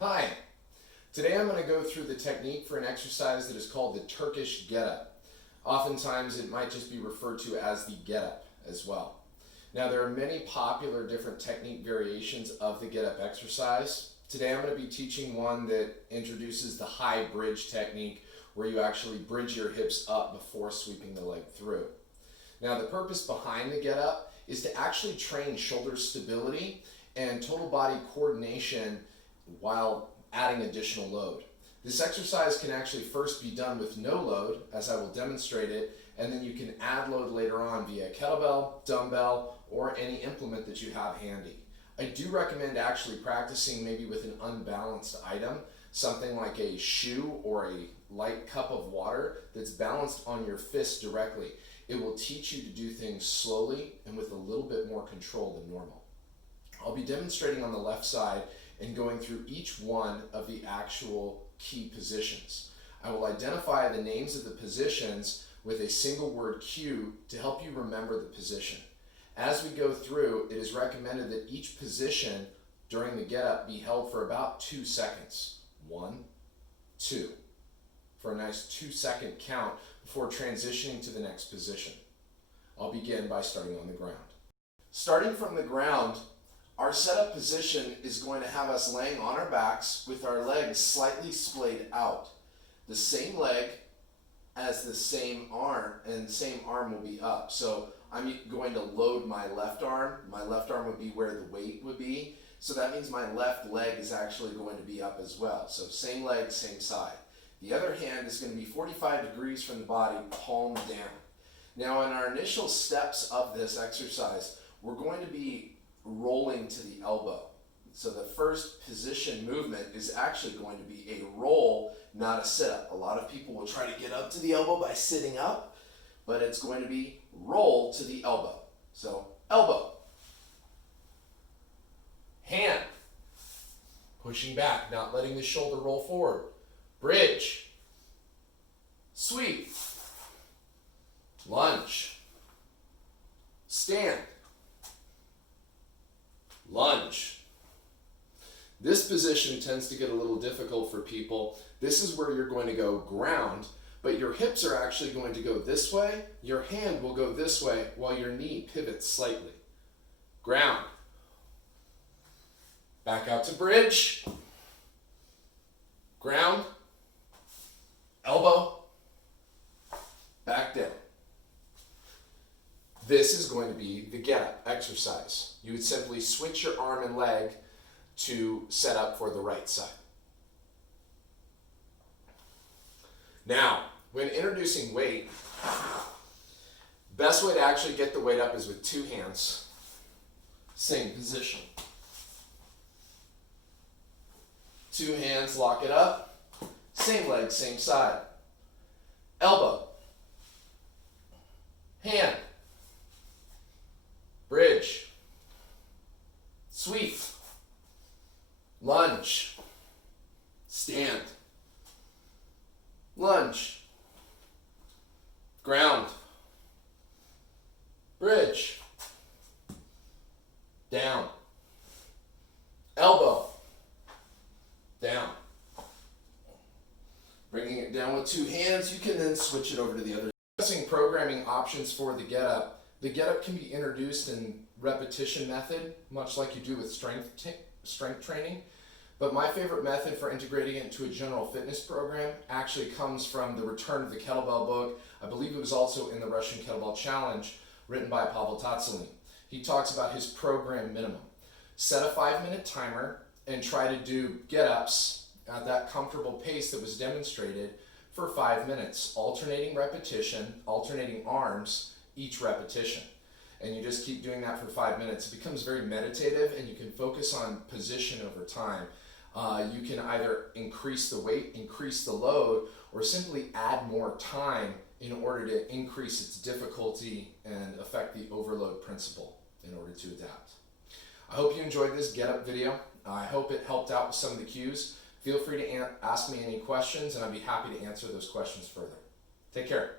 Hi, today I'm going to go through the technique for an exercise that is called the Turkish Get-up. Oftentimes it might just be referred to as the get-up as well. Now there are many popular different technique variations of the get-up exercise. Today I'm going to be teaching one that introduces the high bridge technique where you actually bridge your hips up before sweeping the leg through. Now the purpose behind the get-up is to actually train shoulder stability and total body coordination while adding additional load. This exercise can actually first be done with no load, as I will demonstrate it, and then you can add load later on via kettlebell, dumbbell, or any implement that you have handy. I do recommend actually practicing maybe with an unbalanced item, something like a shoe or a light cup of water that's balanced on your fist directly. It will teach you to do things slowly and with a little bit more control than normal. I'll be demonstrating on the left side and going through each one of the actual key positions. I will identify the names of the positions with a single word cue to help you remember the position. As we go through, it is recommended that each position during the get-up be held for about 2 seconds. 1, 2. For a nice 2-second count before transitioning to the next position. I'll begin by starting on the ground. Starting from the ground, our setup position is going to have us laying on our backs with our legs slightly splayed out. The same leg as the same arm, and the same arm will be up. So I'm going to load my left arm. My left arm would be where the weight would be. So that means my left leg is actually going to be up as well. So same leg, same side. The other hand is going to be 45 degrees from the body, palm down. Now in our initial steps of this exercise, we're going to be rolling to the elbow. So the first position movement is actually going to be a roll, not a sit-up. A lot of people will try to get up to the elbow by sitting up, but it's going to be roll to the elbow. So elbow, hand, pushing back, not letting the shoulder roll forward, bridge, sweep, lunge, stand, lunge. This position tends to get a little difficult for people. This is where you're going to go ground, but your hips are actually going to go this way. Your hand will go this way while your knee pivots slightly. Ground. Back out to bridge. Ground. Elbow. Back down. This is going to be the get-up exercise. You would simply switch your arm and leg to set up for the right side. Now, when introducing weight, best way to actually get the weight up is with 2 hands, same position. 2 hands, lock it up, same leg, same side. Elbow, hand, bridge, sweep, lunge, stand, lunge, ground, bridge, down, elbow, down. Bringing it down with 2 hands, you can then switch it over to the other. Discussing programming options for the get-up. The get-up can be introduced in repetition method, much like you do with strength training. But my favorite method for integrating it into a general fitness program actually comes from the Return of the Kettlebell book. I believe it was also in the Russian Kettlebell Challenge, written by Pavel Tsatsouline. He talks about his program minimum. Set a 5-minute timer and try to do get-ups at that comfortable pace that was demonstrated for 5 minutes, alternating repetition, alternating arms, each repetition. And you just keep doing that for 5 minutes. It becomes very meditative and you can focus on position over time. You can either increase the weight, increase the load, or simply add more time in order to increase its difficulty and affect the overload principle in order to adapt. I hope you enjoyed this get-up video. I hope it helped out with some of the cues. Feel free to ask me any questions and I'd be happy to answer those questions further. Take care.